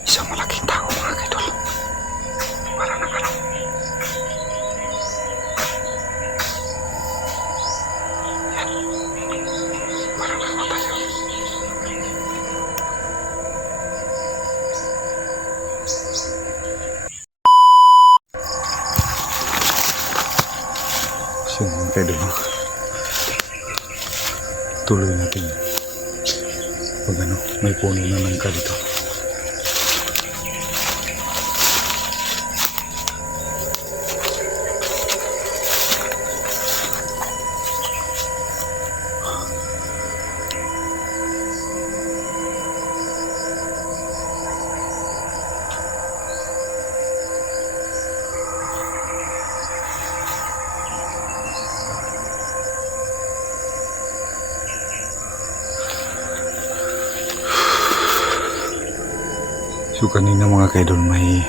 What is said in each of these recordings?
Isang malaking tao mga kaidol. Para na ano. Yan. Para na ano tayo. So mga kaidol, tuloy natin. Pag ano, may puno na langka dito. So kanina mga kaidol, may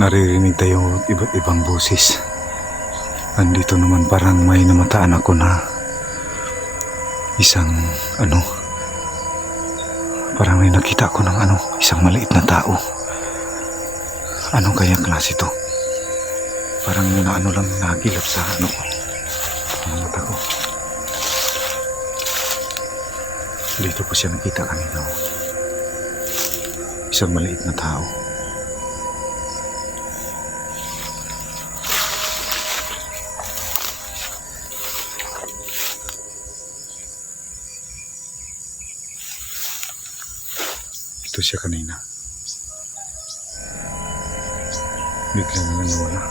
naririnig tayo iba't ibang boses. Andito naman parang may namataan ako na isang parang may nakita ko ng isang maliit na tao. Ano kaya klase to? Parang lang nagilap sa ang mata ko. Dito ko siya nakita kanina. Isang maliit na tao. Ito siya kanina. Bigla na nawala.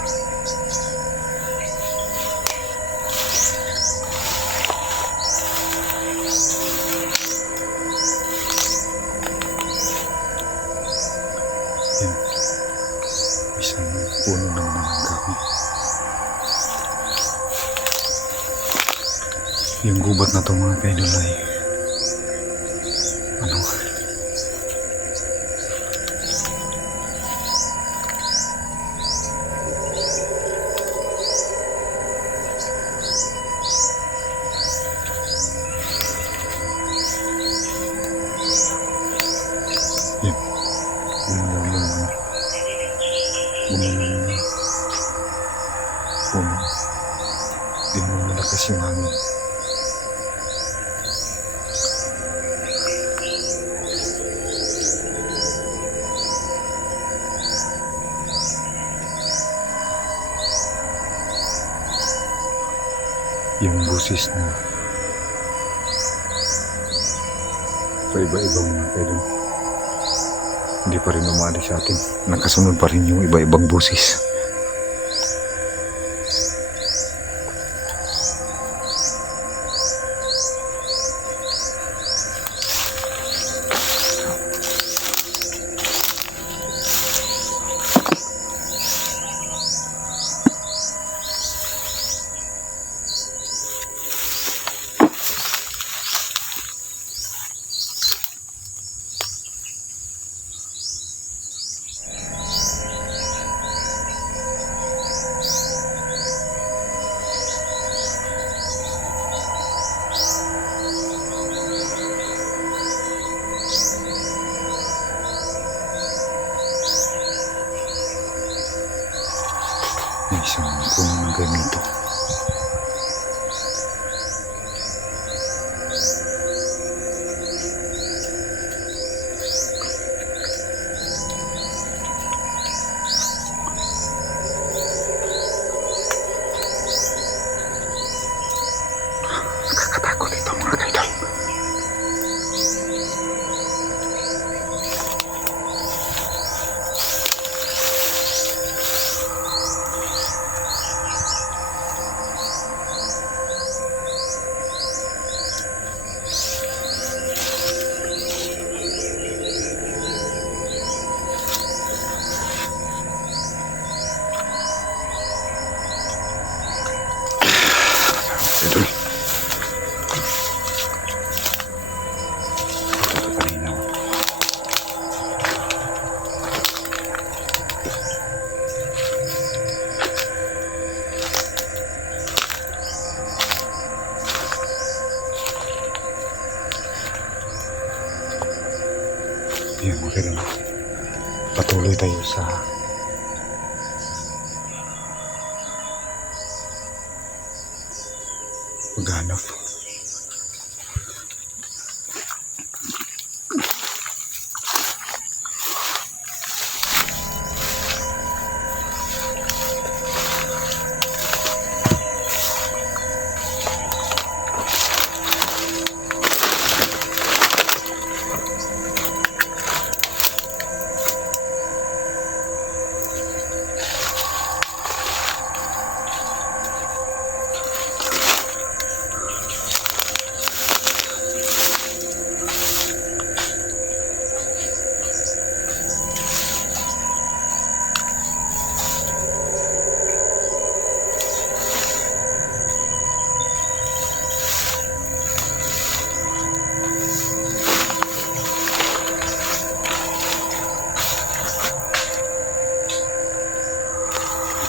Yan. Isang puno lang ng gabi. Yung gubat na to mga kaidol ay puno. Di mo malakas yung hangin. Yung busis na paiba-ibang mga kaidol, hindi pa rin umali sa atin. Nakasunod pa rin yung iba-ibang busis. May isang puno ng ganito. Nakakatakot ito mga kaidol. patuloy tayo sa paghanap.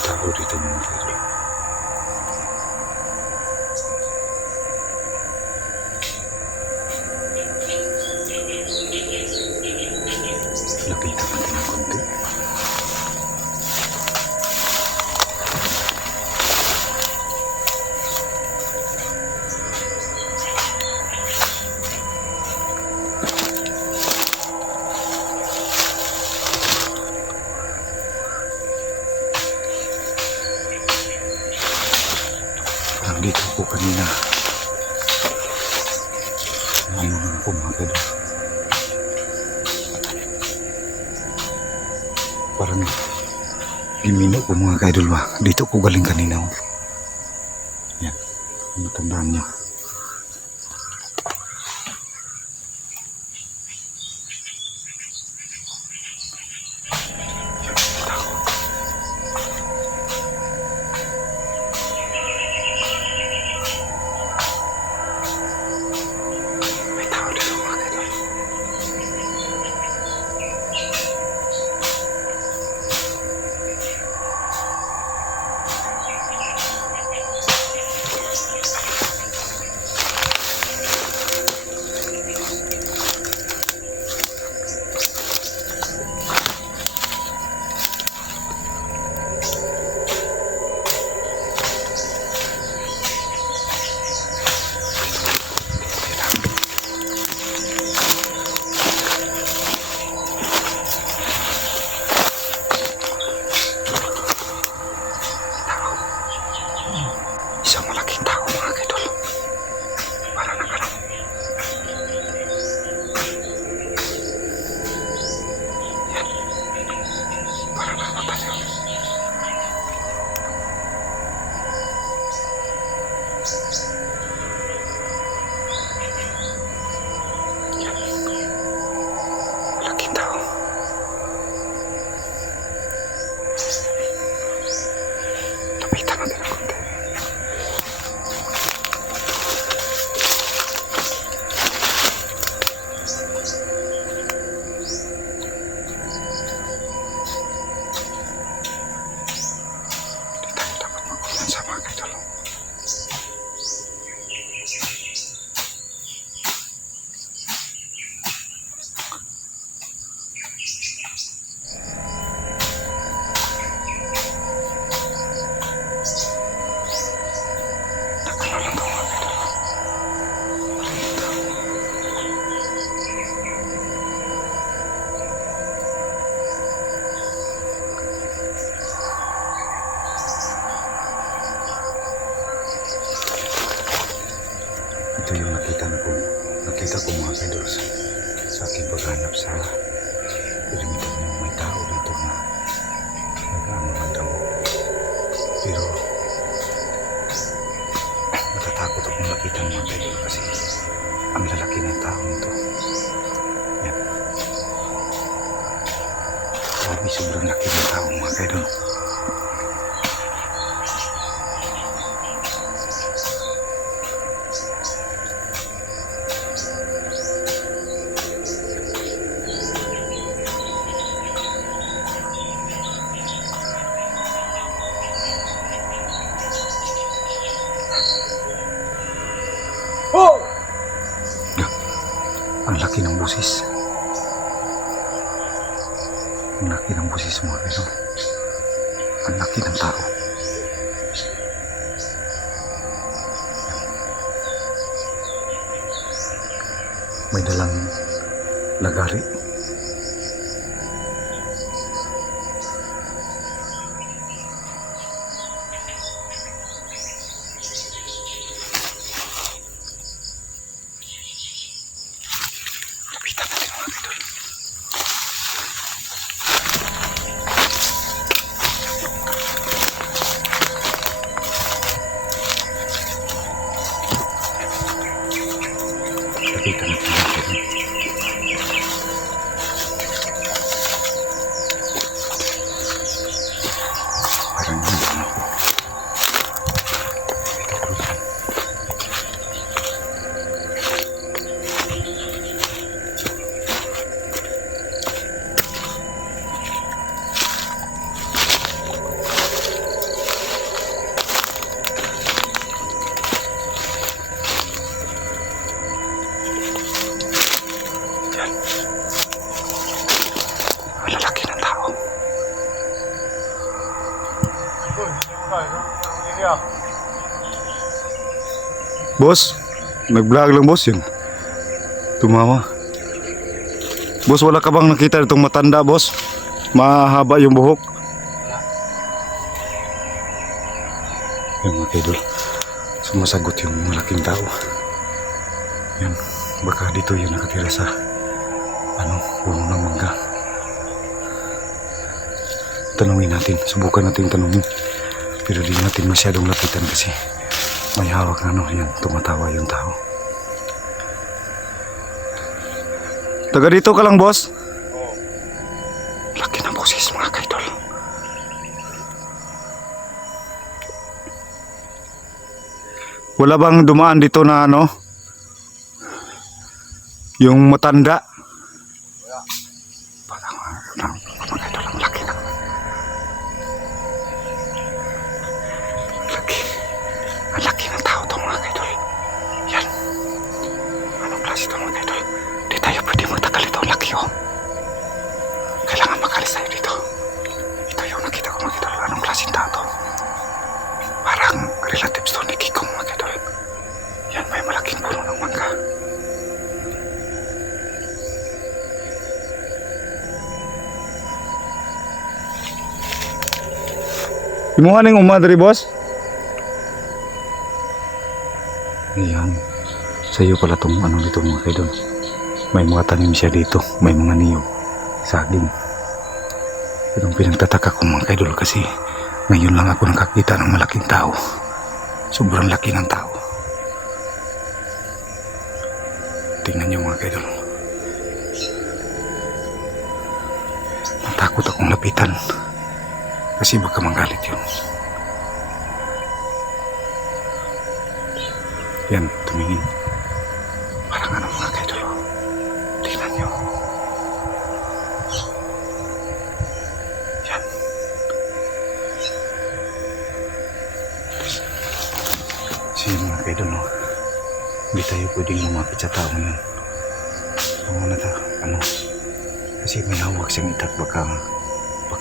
Tao dito mga kaidol. Lapitan natin ng konti. Dito po kanina ano nga po mga kaidol, parang imino po mga kaidol ba, dito po galing kanina oh. Yan, matandaan niya. Isang malaking tao mga kaidol. Para nakarap. Yan. Para namatay yun. Yan. Malaking tao. Lapitan natin ang konti. Ito yung nakita ko mga kaidol sa aking paghanap sa perimeter ng may tao dito na nag-aamuhan daw. Pero natatakot akong lapitan mga kaidol kasi ang lalaki ng tao nito. Yan. Grabe, sobrang laki ng tao mga kaidol. Oh! Ang laki ng boses. Ang laki ng busis mga kaidol. Ang laki ng tao. May dalang lagari. Lapitan natin mga kaidol. Lapitan natin mga kaidol. Parang hindi na ako. Yan. Ang lalaki ng tao. Boss, nag-vlog lang boss yun. Tumawa. Boss, wala ka bang nakita itong matanda boss? Mahaba yung buhok. Yan mga kaidol. Sumasagot yung malaking tao. Yan, baka dito yung nakatira sa puno ng mangga. Tanungin natin, subukan natin tanungin. Pero di natin masyadong lapitan kasi may hawak na yan, tumatawa yung tao. Taga dito ka lang, boss? Oo. Laki ng boses mga kaidol. Wala bang dumaan dito na yung matanda? Wala. Parang mga kaidol, ang laki na. Ang laki ng tao to mga kaidol. Yan. Anong klase to mga kaidol? Di tayo pwede magtagal ito. Ang laki oh. Kailangan makalis tayo dito. Ito yung nakita ko mga kaidol. Anong klaseng tao to? Parang relatives to ni Kikong mga kaidol. Yan, may malaking puno ng mangga. Imuha ning umadri boss? Ayan. Sa iyo pala itong dito mga kaidol. May mga tanim siya dito. May mga niyog. Saging. Itong pinagtataka ko mga kaidol kasi ngayon lang ako nakakita ng malaking tao. Sobrang laki ng tao. Tingnan niyo mga kaidol. Natakot akong lapitan. Kasi baka manggalit yun. Yan, tumingin. Parang mga kaidol. Tingnan nyo. Yan. Sige mga kaidol, hindi tayo pwedeng lumapit sa tao yun. Kasi may hawak siyang itak, baka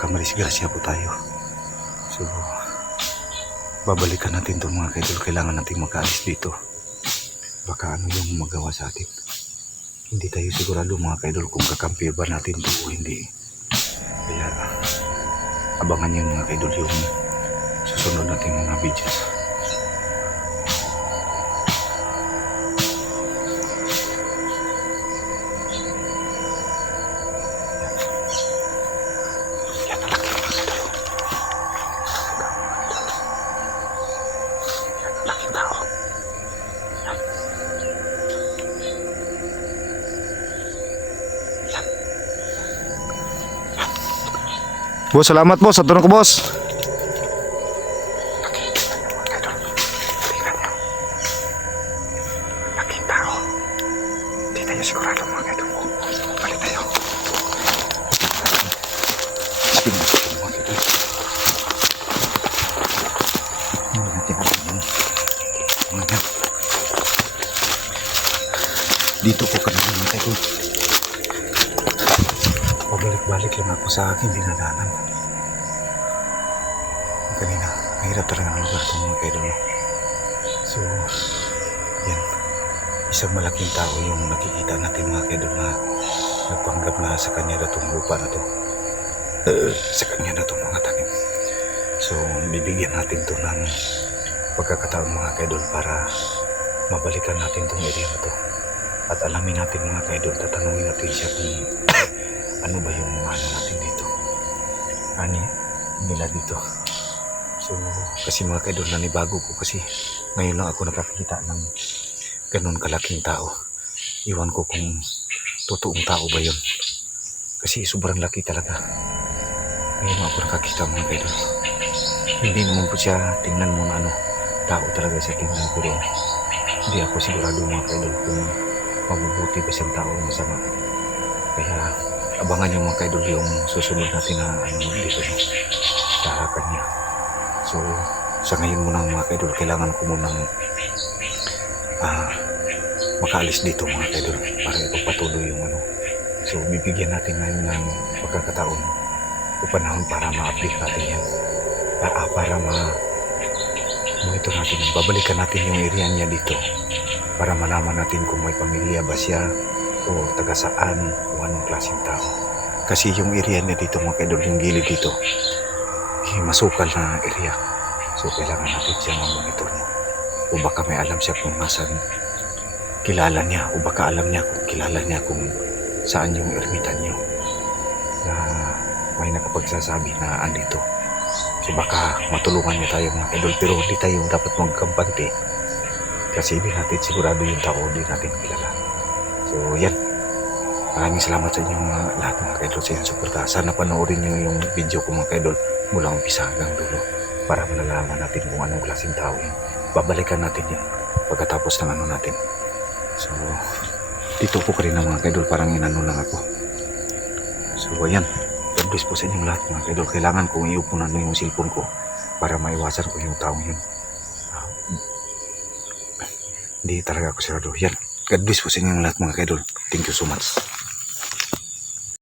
malisgrasya po tayo. So, babalikan natin itong mga kaidol. Kailangan natin makaalis dito. Baka yung magawa sa atin. Hindi tayo sigurado mga kaidol kung kakampi ba natin ito o hindi. Kaya abangan nyo mga kaidol yung susunod natin mga videos. Boss, salamat boss. At tulong ko boss. Laking tao. Hindi tayo sigurado mga kaidol. Balik tayo. Tingnan natin mga kaidol. Tingnan natin mga kaidol. Dito po ka naman mga kaidol. Pabalik balik lang ako sa aking dinadaanan. Kanina, mahirap talaga ang lugar itong mga kaidol. So, yan. Isang malaking tao yung nakikita natin mga kaidol na nagpanggap na sa kanya na itong lupa na to. Sa kanya na itong mga tanim. So, bibigyan natin to ng pagkakataon mga kaidol para mabalikan natin itong area na to. At alamin natin mga kaidol, tatanungin natin siya kung ano ba yung ano natin dito. Ani nila dito. So, kasi mga kaidol, nanibago ko kasi ngayon lang ako nakakita ng ganun kalaking tao. Iwan ko kung totoong tao ba yun. Kasi sobrang laki talaga. Ngayon lang ako nakakita mga kaidol. Hindi naman po siya tingnan mo na ano, tao talaga sa tingnan, pero hindi ako sigurado mga kaidol kung mabubuti ba siyang tao o masama. Kaya abangan yung mga kaidol yung susunod natin na ano dito sa kanya. So sa ngayon muna mga kaidol, kailangan ko munang makaalis dito mga kaidol para ipagpatuloy yung ano. So bibigyan natin ngayon ng pagkakataon o panahon para ma-update natin yan. Para monitor natin, babalikan natin yung area niya dito para malaman natin kung may pamilya ba siya o taga saan o anong klaseng tao. Kasi yung area niya dito mga kaidol, yung gilid dito, masukal na area. So kailangan natin siyang monitor mo. O baka may alam siya kung nasan, kilala niya, o baka alam niya kung kilala niya kung saan yung ermitan niyo na may nakapagsasabi na andito. So baka matulungan niya tayo mga kaidol, pero hindi tayo dapat magkampante kasi hindi natin sigurado yung tao, hindi natin kilala. So yan, maraming salamat sa inyong lahat mga kaidol sa inyong suporta. Sana panoorin niyo yung video ko mga kaidol mula umpisa hanggang dulo para malalaman natin kung anong klaseng tao yun. Babalikan natin yun pagkatapos ng ano natin. So dito po ka rin na mga kaidol, parang inano lang ako. So ayan, God bless po sa inyong lahat mga kaidol. Kailangan kong iupunan yung cellphone ko para maiwasan ko yung taong yun. Hindi talaga ako sigurado. Yan, God bless po sa inyong lahat mga kaidol. Thank you so much.